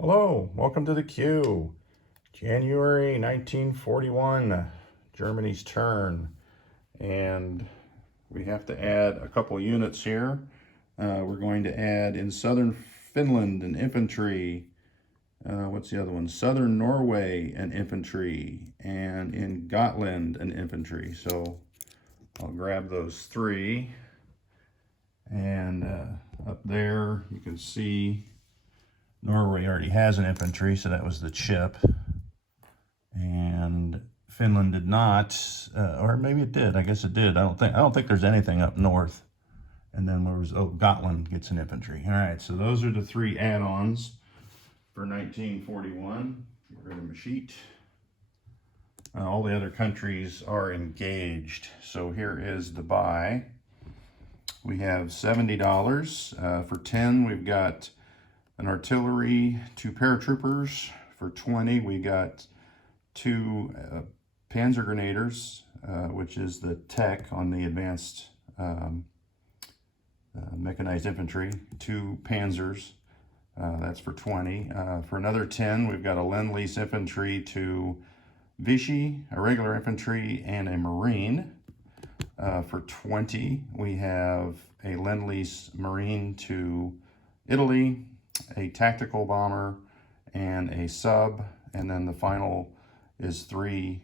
Hello, welcome to the queue. January 1941, Germany's turn. And we have to add a couple units here. We're going to add in southern Finland an infantry. What's the other one? Southern Norway an infantry. And in Gotland an infantry. So I'll grab those three. And up there you can see Norway already has an infantry, so that was the chip. And Finland did not, or maybe it did. I guess it did. I don't think there's anything up north. And then there was, Gotland gets an infantry. All right, so those are the three add-ons for 1941. Get rid of my sheet. All the other countries are engaged. So here is the buy. We have $70. For 10, we've got an artillery, 2 paratroopers. For 20, we got 2 panzer grenadiers, which is the tech on the advanced mechanized infantry, 2 panzers, that's for 20. For another 10, we've got a Lend-Lease infantry, 2 Vichy, a regular infantry, and a marine. For 20, we have a Lend-Lease marine to Italy, a tactical bomber, and a sub, and then the final is 3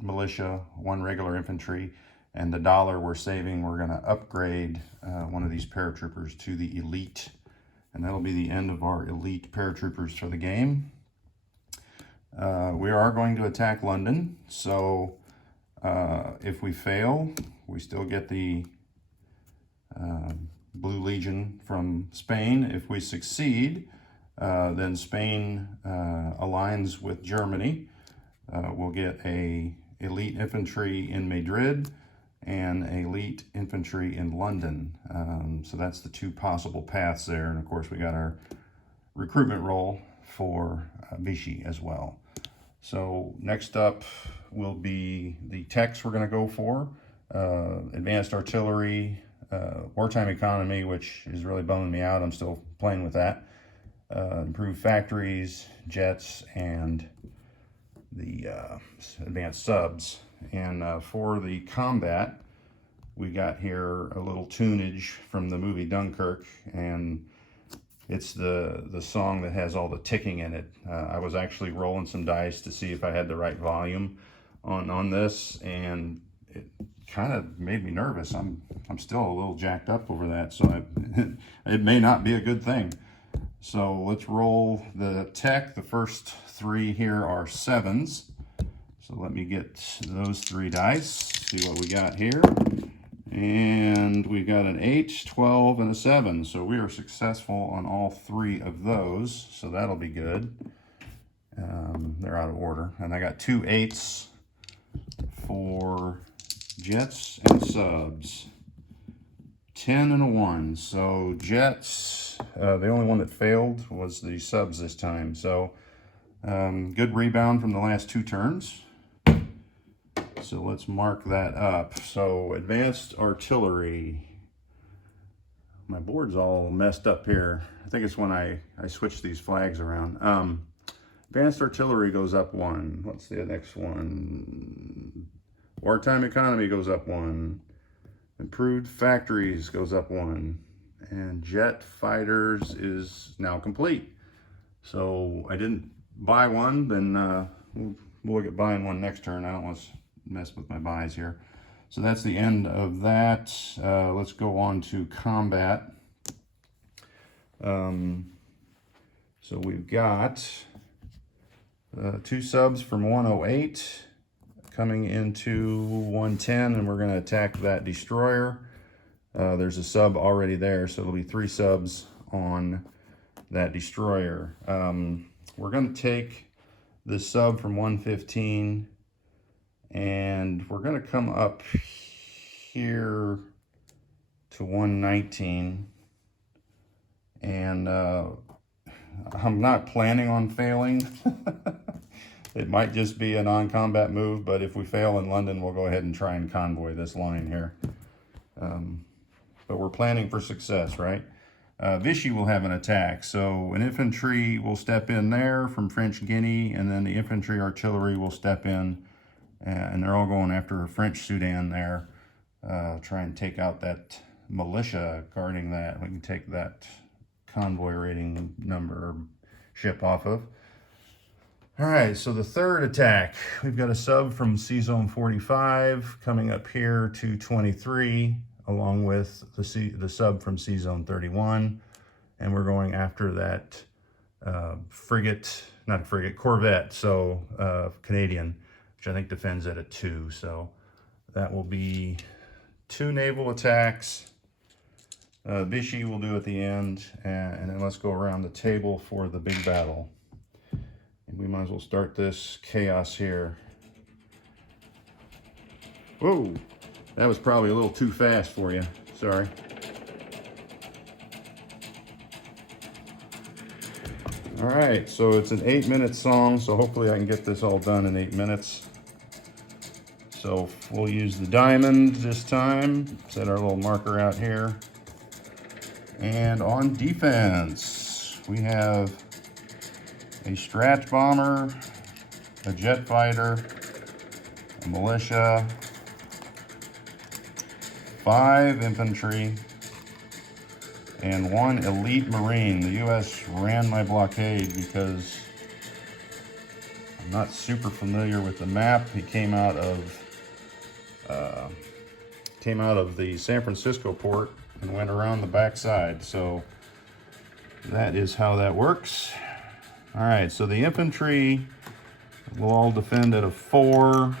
militia, 1 regular infantry, and the dollar we're saving, we're going to upgrade one of these paratroopers to the elite, and that'll be the end of our elite paratroopers for the game. We are going to attack London, so if we fail, we still get the Blue Legion from Spain. If we succeed, then Spain aligns with Germany. We'll get a elite infantry in Madrid and elite infantry in London. So that's the 2 possible paths there. And of course, we got our recruitment roll for Vichy as well. So next up will be the techs we're going to go for. Advanced artillery, wartime economy, which is really bumming me out. I'm still playing with that. Improved factories, jets, and the advanced subs. And for the combat, we got here a little tunage from the movie Dunkirk, and it's the song that has all the ticking in it. I was actually rolling some dice to see if I had the right volume on this, and it kind of made me nervous. I'm still a little jacked up over that, so it may not be a good thing. So let's roll the tech. The first 3 here are 7s. So let me get those 3 dice, see what we got here. And we've got an 8, 12, and a 7. So we are successful on all 3 of those. So that'll be good. They're out of order. And I got 2 8s for jets and subs. 10 and a 1. So jets, the only one that failed was the subs this time. So good rebound from the last 2 turns. So let's mark that up. So advanced artillery. My board's all messed up here. I think it's when I switched these flags around. Advanced artillery goes up 1. What's the next one? Wartime economy goes up 1. Improved factories goes up 1. And jet fighters is now complete. So I didn't buy one, then we'll look at buying one next turn. I don't want to mess with my buys here. So that's the end of that. Let's go on to combat. So we've got 2 subs from 108 coming into 110, and we're going to attack that destroyer. There's a sub already there, so it'll be 3 subs on that destroyer. We're going to take the sub from 115, and we're going to come up here to 119, and I'm not planning on failing. It might just be a non-combat move, but if we fail in London, we'll go ahead and try and convoy this line here. But we're planning for success, right? Vichy will have an attack. So an infantry will step in there from French Guinea, and then the infantry artillery will step in, and they're all going after French Sudan there. Try and take out that militia guarding that. We can take that convoy rating number ship off of. All right, so the third attack, we've got a sub from Sea Zone 45 coming up here to 23, along with the sub from Sea Zone 31, and we're going after that Corvette, so Canadian, which I think defends at a 2. So that will be 2 naval attacks. Vichy will do at the end, and then let's go around the table for the big battle. And we might as well start this chaos here. Whoa, that was probably a little too fast for you. Sorry. All right, so it's an 8-minute song, so hopefully I can get this all done in 8 minutes. So we'll use the diamond this time, set our little marker out here. And on defense, we have a Strat bomber, a jet fighter, a militia, 5 infantry, and 1 elite marine. The U.S. ran my blockade because I'm not super familiar with the map. He came out of the San Francisco port and went around the backside. So that is how that works. All right, so the infantry will all defend at a 4.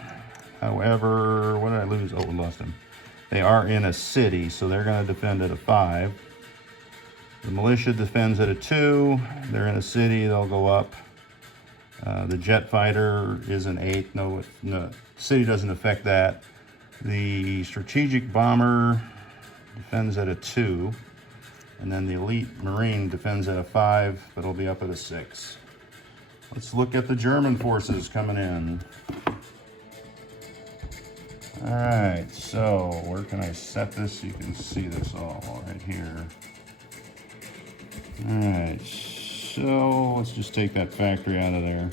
However, what did I lose? Oh, we lost him. They are in a city, so they're going to defend at a 5. The militia defends at a 2. They're in a city, they'll go up. The jet fighter is an 8. No, city doesn't affect that. The strategic bomber defends at a 2. And then the elite marine defends at a 5, but it'll be up at a 6. Let's look at the German forces coming in. All right, so where can I set this? You can see this all right here. All right, so let's just take that factory out of there.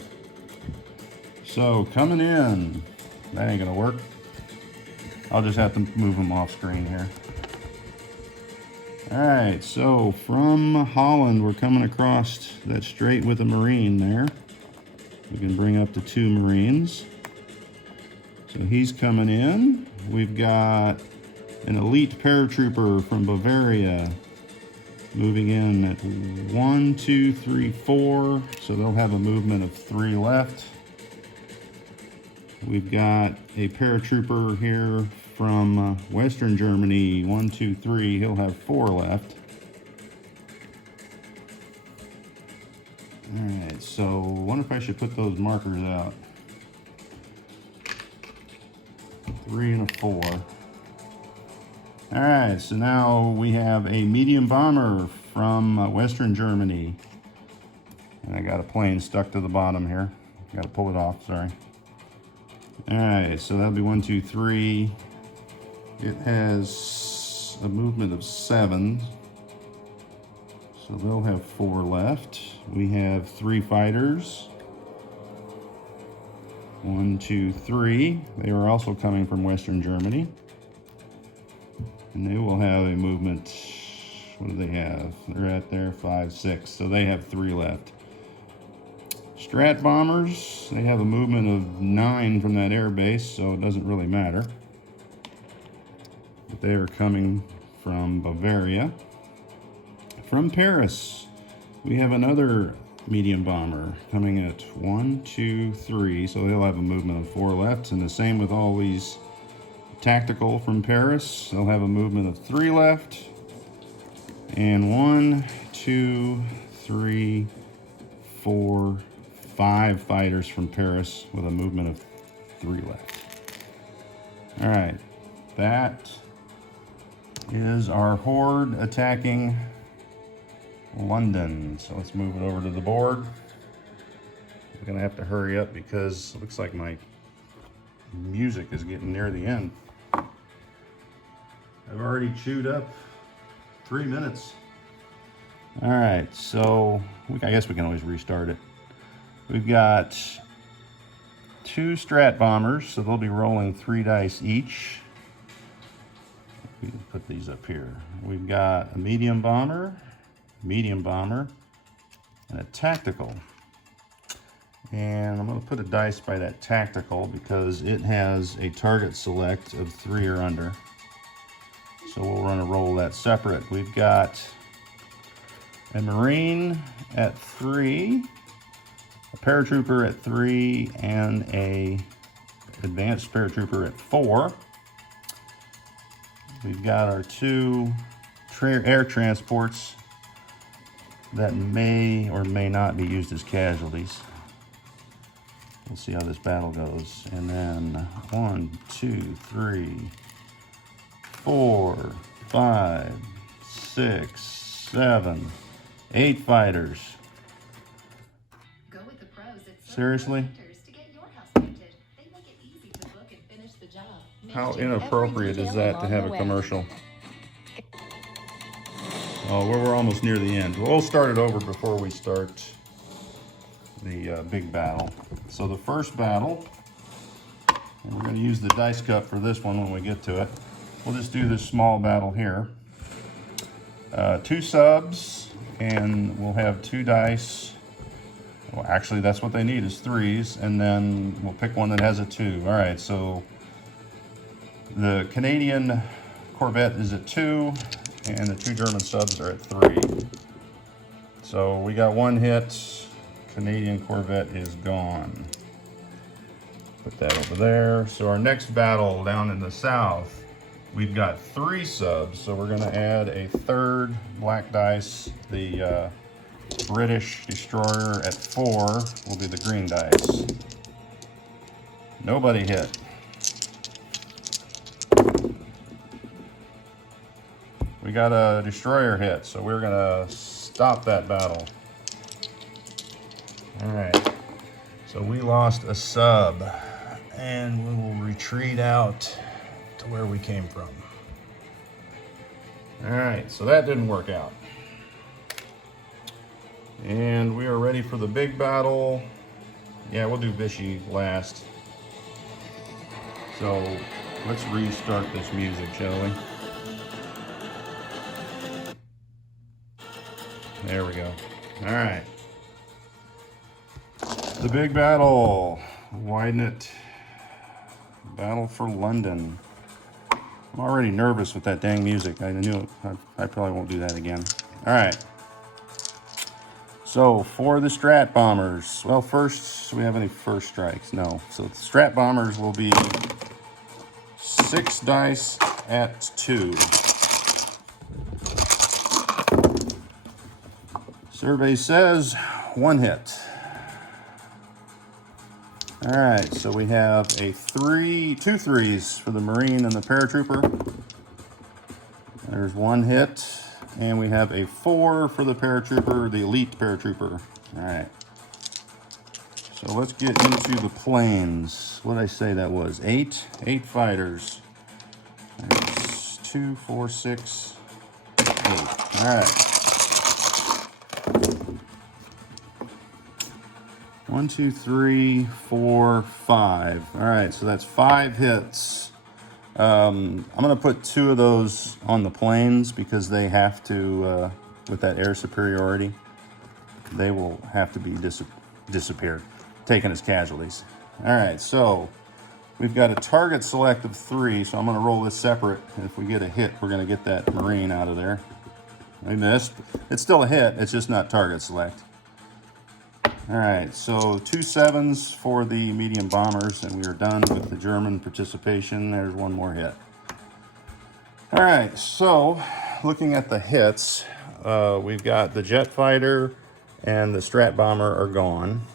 So coming in, that ain't gonna work. I'll just have to move them off screen here. All right, so from Holland, we're coming across that strait with a Marine there. We can bring up the 2 Marines. So he's coming in. We've got an elite paratrooper from Bavaria moving in at 1, 2, 3, 4. So they'll have a movement of 3 left. We've got a paratrooper here from Western Germany, 1, 2, 3. He'll have 4 left. All right, so I wonder if I should put those markers out. 3 and a 4. All right, so now we have a medium bomber from Western Germany. And I got a plane stuck to the bottom here. Got to pull it off, sorry. All right, so that'll be 1, 2, 3. It has a movement of 7. So they'll have 4 left. We have 3 fighters. 1, 2, 3. They are also coming from Western Germany. And they will have a movement, what do they have? They're at there, 5, 6. So they have 3 left. Strat bombers, they have a movement of 9 from that air base, so it doesn't really matter. But they are coming from Bavaria. From Paris, we have another medium bomber coming at 1, 2, 3. So they'll have a movement of 4 left. And the same with all these tactical from Paris. They'll have a movement of 3 left. And 1, 2, 3, 4, 5 fighters from Paris with a movement of 3 left. All right, that is our horde attacking London. So let's move it over to the board. I'm gonna have to hurry up because it looks like my music is getting near the end. I've already chewed up 3 minutes. All right, so I guess we can always restart it. We've got 2 strat bombers, so they'll be rolling 3 dice each. We can put these up here. We've got a medium bomber, and a tactical. And I'm going to put a dice by that tactical because it has a target select of 3 or under. So we'll run a roll that separate. We've got a Marine at 3, a paratrooper at 3, and a advanced paratrooper at 4. We've got our 2 air transports that may or may not be used as casualties. We'll see how this battle goes. And then 1, 2, 3, 4, 5, 6, 7, 8 fighters. Go with the pros at Seriously? to get your house painted. They make it easy to book and finish the job. How inappropriate is that to have a commercial? Oh, we're almost near the end. We'll start it over before we start the big battle. So the first battle, and we're going to use the dice cup for this one when we get to it. We'll just do this small battle here. 2 subs, and we'll have 2 dice. Well, actually, that's what they need is 3s, and then we'll pick one that has a 2. All right, so the Canadian Corvette is at 2, and the 2 German subs are at 3. So we got 1 hit. Canadian Corvette is gone. Put that over there. So our next battle down in the south, we've got 3 subs, so we're going to add a 3rd black dice. The British destroyer at 4 will be the green dice. Nobody hit. We got a destroyer hit, so we're going to stop that battle. All right, so we lost a sub, and we will retreat out to where we came from. All right, so that didn't work out. And we are ready for the big battle. Yeah, we'll do Vichy last. So let's restart this music, shall we? There we go. All right. The big battle. Widen it. Battle for London. I'm already nervous with that dang music. I knew I probably won't do that again. All right. So for the strat bombers, well, first, do we have any first strikes? No. So the strat bombers will be 6 dice at 2. Survey says 1 hit. All right, so we have a 2 3s for the Marine and the paratrooper. There's 1 hit. And we have a 4 for the paratrooper, the elite paratrooper. All right. So let's get into the planes. What did I say that was? 8 fighters. That's 2, 4, 6, 8. All right. 1, 2, 3, 4, 5. All right, so that's 5 hits. I'm going to put 2 of those on the planes because they have to, with that air superiority, they will have to be disappeared, taken as casualties. All right, so we've got a target select of 3, so I'm going to roll this separate. And if we get a hit, we're going to get that Marine out of there. We missed. It's still a hit, it's just not target select. All right, so 2 7s for the medium bombers, and we are done with the German participation. There's 1 more hit. All right, so looking at the hits, we've got the jet fighter and the strat bomber are gone.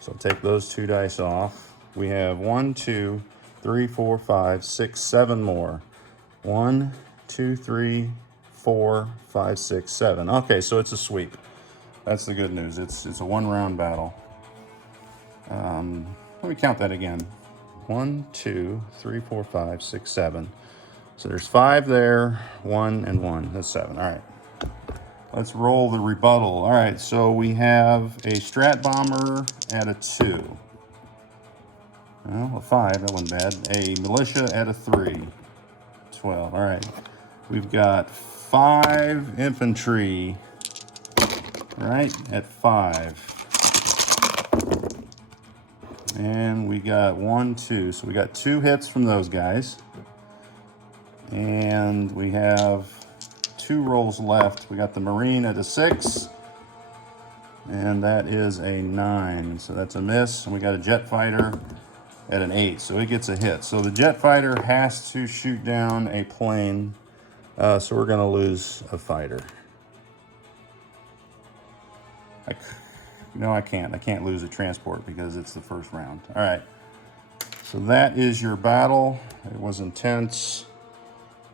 So take those 2 dice off. We have 1, 2, 3, 4, 5, 6, 7 more. 1, 2, 3, 4, 5, 6, 7. Okay, so it's a sweep. That's the good news. It's a 1-round battle. Let me count that again. 1, 2, 3, 4, 5, 6, 7. So there's 5 there, 1 and 1. That's 7. All right. Let's roll the rebuttal. All right, so we have a strat bomber at a 2. Well, a 5, that wasn't bad. A militia at a 3. 12, all right. We've got 5 infantry, right, at 5. And we got 1, 2. So we got 2 hits from those guys. And we have 2 rolls left. We got the Marine at a 6. And that is a 9. So that's a miss. And we got a jet fighter at an 8. So it gets a hit. So the jet fighter has to shoot down a plane. So we're going to lose a fighter. No, I can't. I can't lose a transport because it's the first round. All right. So that is your battle. It was intense.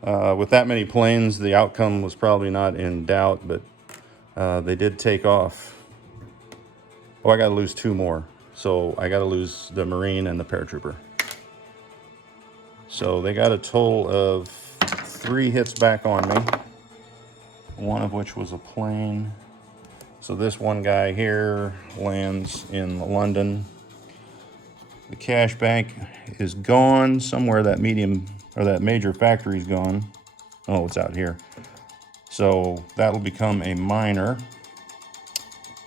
With that many planes, the outcome was probably not in doubt, but they did take off. Oh, I got to lose 2 more. So I got to lose the Marine and the paratrooper. So they got a total of 3 hits back on me, one of which was a plane. So this one guy here lands in London. The cash bank is gone somewhere. That medium or that major factory's gone. Oh, it's out here. So that'll become a minor,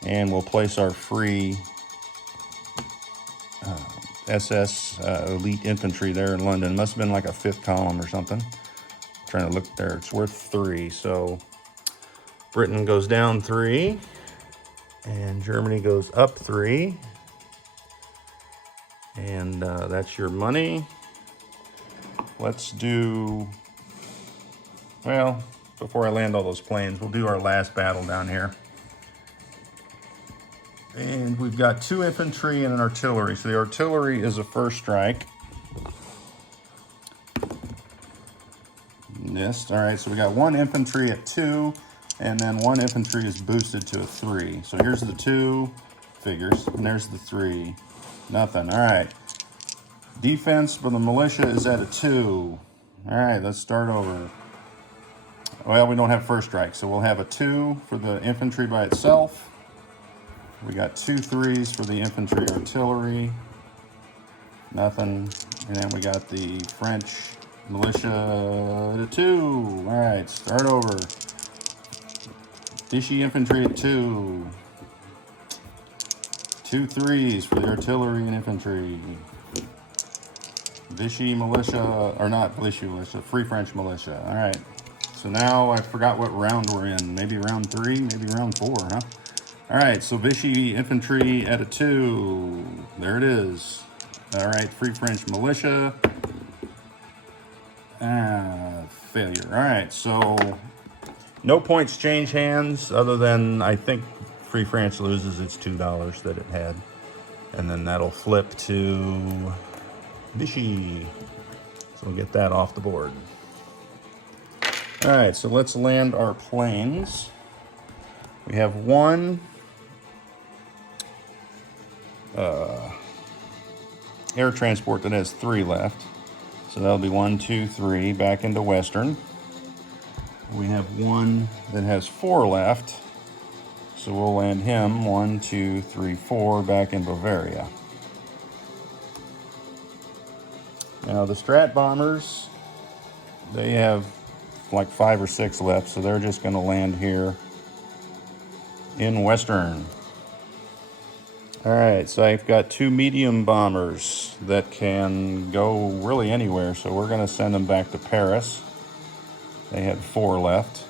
and we'll place our free SS elite infantry there in London. Must have been like a 5th column or something. Trying to look there. It's worth 3. So Britain goes down 3. And Germany goes up 3. And that's your money. Let's do, well, before I land all those planes, we'll do our last battle down here. And we've got 2 infantry and an artillery. So the artillery is a first strike. Missed. All right, so we got 1 infantry at 2. And then 1 infantry is boosted to a 3. So here's the 2 figures, and there's the 3. Nothing. All right. Defense for the militia is at a 2. All right, let's start over. Well, we don't have first strike, so we'll have a 2 for the infantry by itself. We got 2 3s for the infantry artillery. Nothing. And then we got the French militia at a 2. All right, start over. Vichy infantry at 2. 2 3s for the artillery and infantry. Vichy militia, or not Vichy militia, Free French militia. All right. So now I forgot what round we're in. Maybe round 3, maybe round 4, huh? All right. So Vichy infantry at a 2. There it is. All right. Free French militia. Failure. All right. So no points change hands other than I think Free France loses its $2 that it had. And then that'll flip to Vichy. So we'll get that off the board. All right, so let's land our planes. We have 1 air transport that has 3 left. So that'll be 1, 2, 3 back into Western. We have 1 that has 4 left. So we'll land him 1, 2, 3, 4 back in Bavaria. Now the Strat bombers, they have like 5 or 6 left, so they're just going to land here in Western. All right, so I've got 2 medium bombers that can go really anywhere, so we're going to send them back to Paris. They had 4 left.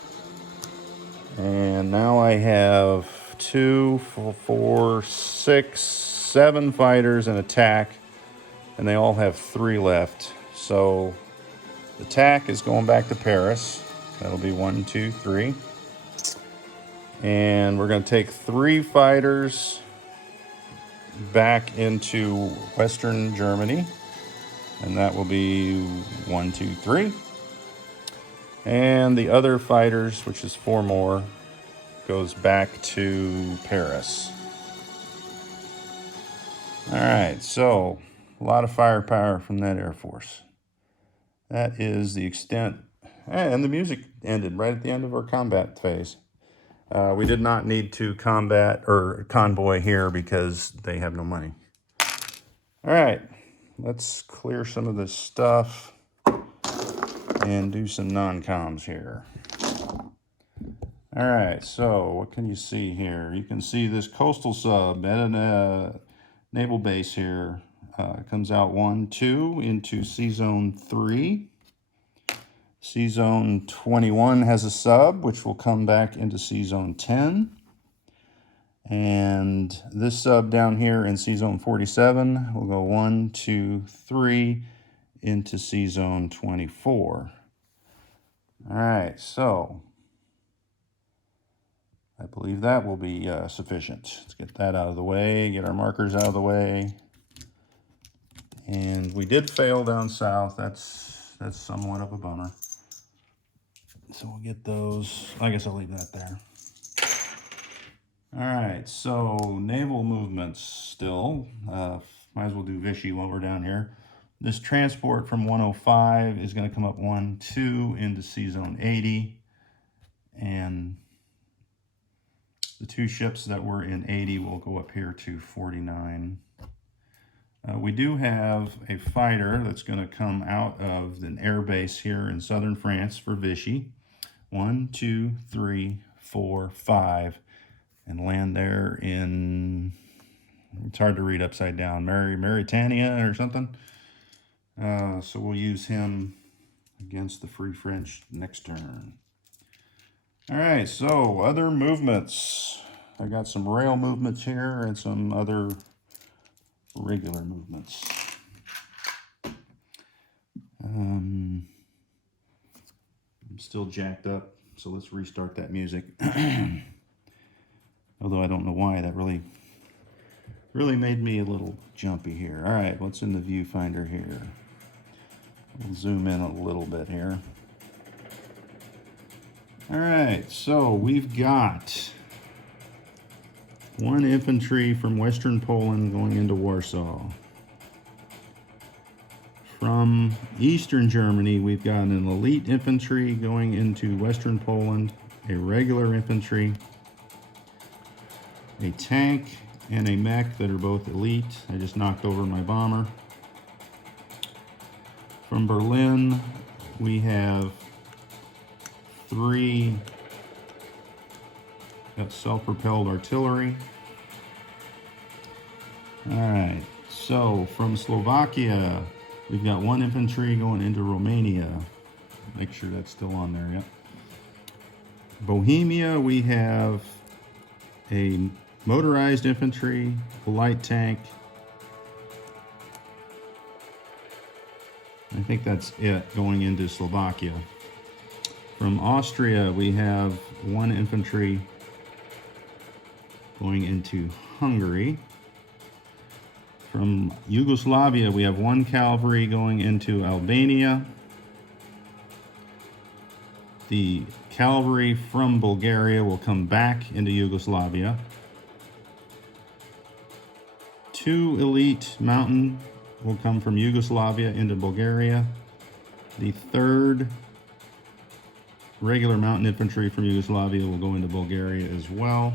And now I have 2, 4, 6, 7 fighters in attack, and they all have 3 left. So the attack is going back to Paris. That'll be 1, 2, 3. And we're going to take 3 fighters back into Western Germany. And that will be 1, 2, 3. And the other fighters, which is 4 more, goes back to Paris. All right, so a lot of firepower from that Air Force. That is the extent. And the music ended right at the end of our combat phase. We did not need to combat or convoy here because they have no money. All right, let's clear some of this stuff and do some non-coms here. All right, so what can you see here? You can see this coastal sub at a naval base here. Comes out 1, 2 into Sea Zone 3. Sea Zone 21 has a sub, which will come back into Sea Zone 10. And this sub down here in Sea Zone 47 will go 1, 2, 3 into Sea Zone 24. All right, so I believe that will be sufficient. Let's get that out of the way, get our markers out of the way. And we did fail down south. That's somewhat of a bummer. So we'll get those. I guess I'll leave that there. All right, so naval movements still. Might as well do Vichy while we're down here. This transport from 105 is going to come up 1, 2 into Sea Zone 80. And the 2 ships that were in 80 will go up here to 49. We do have a fighter that's going to come out of an air base here in southern France for Vichy. 1, 2, 3, 4, 5. And land there in, it's hard to read upside down, Mauritania or something. So we'll use him against the Free French next turn. All right, so other movements. I got some rail movements here and some other regular movements. I'm still jacked up, so let's restart that music. Although I don't know why, that really made me a little jumpy here. All right, what's in the viewfinder here? We'll zoom in a little bit here. All right, so we've got 1 infantry from Western Poland going into Warsaw. From Eastern Germany, we've got an elite infantry going into Western Poland, a regular infantry, a tank, and a mech that are both elite. I just knocked over my bomber. From Berlin, we have 3 self-propelled artillery. All right, so from Slovakia, we've got 1 infantry going into Romania. Make sure that's still on there, yep. Bohemia, we have a motorized infantry, a light tank. I think that's it going into Slovakia. From Austria, we have 1 infantry going into Hungary. From Yugoslavia, we have 1 cavalry going into Albania. The cavalry from Bulgaria will come back into Yugoslavia. 2 elite mountain will come from Yugoslavia into Bulgaria. The 3rd regular mountain infantry from Yugoslavia will go into Bulgaria as well.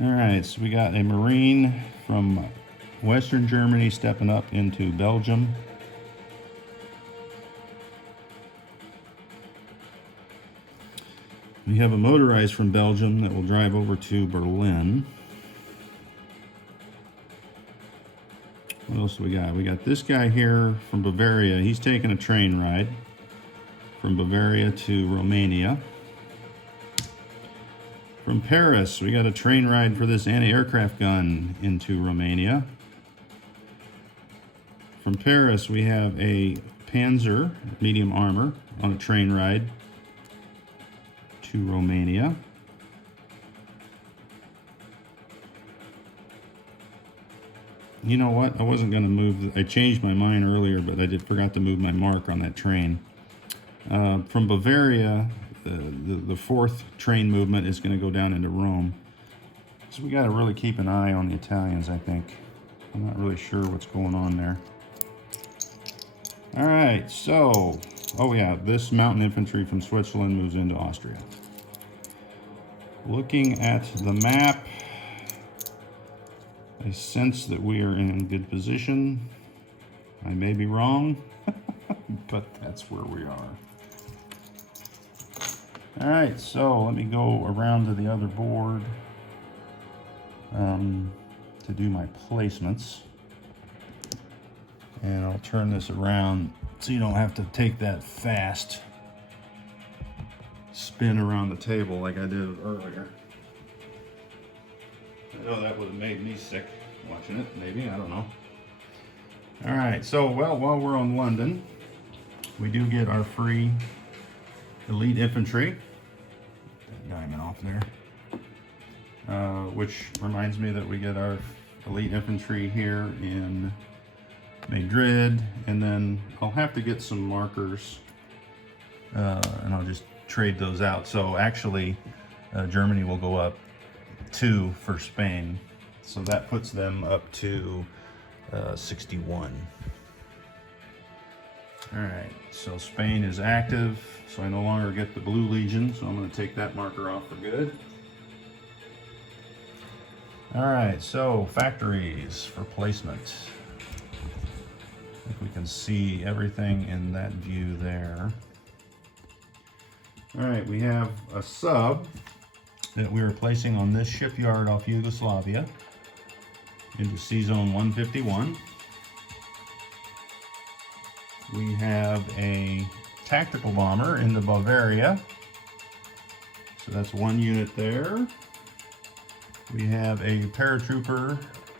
All right, so we got a Marine from Western Germany stepping up into Belgium. We have a motorized from Belgium that will drive over to Berlin. What else do we got? We got this guy here from Bavaria. He's taking a train ride from Bavaria to Romania. From Paris, we got a train ride for this anti-aircraft gun into Romania. From Paris, we have a Panzer medium armor on a train ride to Romania. You know what? I wasn't going to move. I changed my mind earlier, but I forgot to move my mark on that train. From Bavaria, the 4th train movement is going to go down into Rome. So we got to really keep an eye on the Italians, I think. I'm not really sure what's going on there. All right, so Oh yeah, this mountain infantry from Switzerland moves into Austria. Looking at the map, I sense that we are in good position. I may be wrong, but that's where we are. All right, so let me go around to the other board to do my placements. And I'll turn this around so you don't have to take that fast spin around the table like I did earlier. I know that would have made me sick watching it, maybe, I don't know. All right, so well, while we're on London, we do get our free elite infantry. That diamond off there. Which reminds me that we get our elite infantry here in Madrid, and then I'll have to get some markers and I'll just trade those out. So actually Germany will go up 2 for Spain, so that puts them up to 61. All right, so Spain is active, so I no longer get the Blue Legion, so I'm going to take that marker off for good. All right, so factories for placement. I think we can see everything in that view there. All right, we have a sub that we are placing on this shipyard off Yugoslavia into Sea Zone 151. We have a tactical bomber into Bavaria, so that's 1 unit there. We have a paratrooper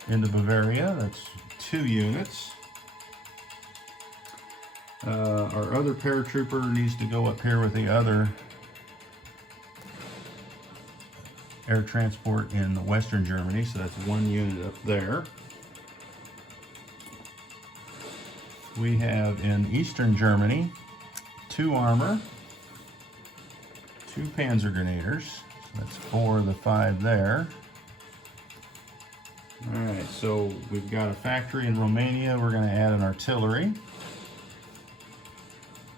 into Bavaria, that's 2 units. Our other paratrooper needs to go up here with the other air transport in Western Germany, so that's 1 unit up there. We have in Eastern Germany 2 armor, 2 Panzer Grenadiers, so that's 4 of the 5 there. All right, so we've got a factory in Romania. We're going to add an artillery.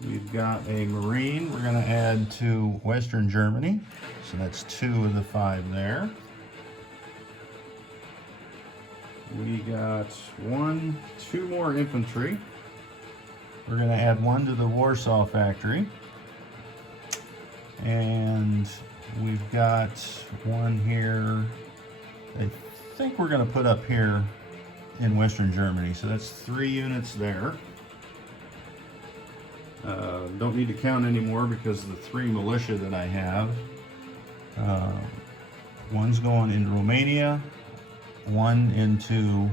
We've got a Marine we're going to add to Western Germany, so that's 2 of the 5 there. We got 2 more infantry. We're going to add 1 to the Warsaw factory. And we've got 1 here. I think we're going to put up here in Western Germany, so that's 3 units there. Don't need to count anymore because the 3 militia that I have, 1's going into Romania, 1 into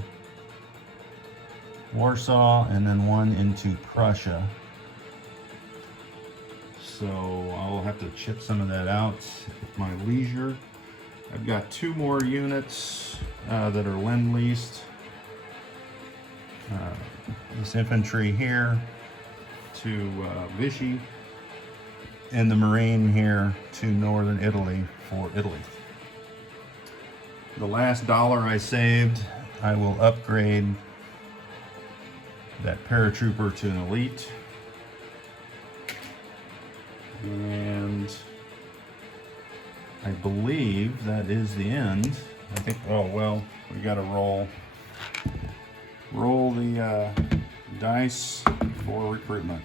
Warsaw, and then 1 into Prussia. So I'll have to chip some of that out at my leisure. I've got 2 more units that are Lend-Leased. This infantry here to Vichy, and the Marine here to Northern Italy for Italy. The last dollar I saved, I will upgrade that paratrooper to an elite. And I believe that is the end. I think, oh well, we gotta roll the dice for recruitment.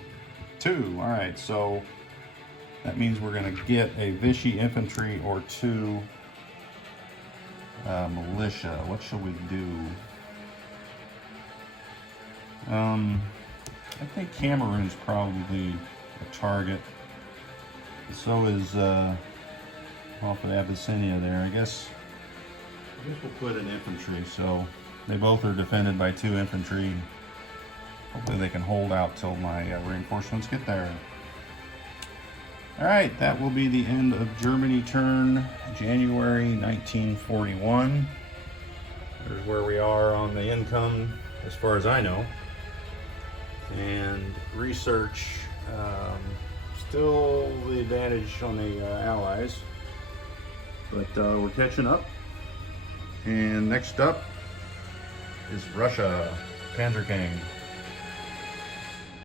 2, all right, so that means we're gonna get a Vichy infantry or 2 militia. What shall we do? I think Cameroon's probably a target. So is off of Abyssinia there. I guess we'll put an infantry. So they both are defended by 2 infantry. Hopefully they can hold out till my reinforcements get there. All right, that will be the end of Germany turn, January 1941. There's where we are on the income, as far as I know. And research, still the advantage on the Allies, but we're catching up. And next up is Russia, Panzer King.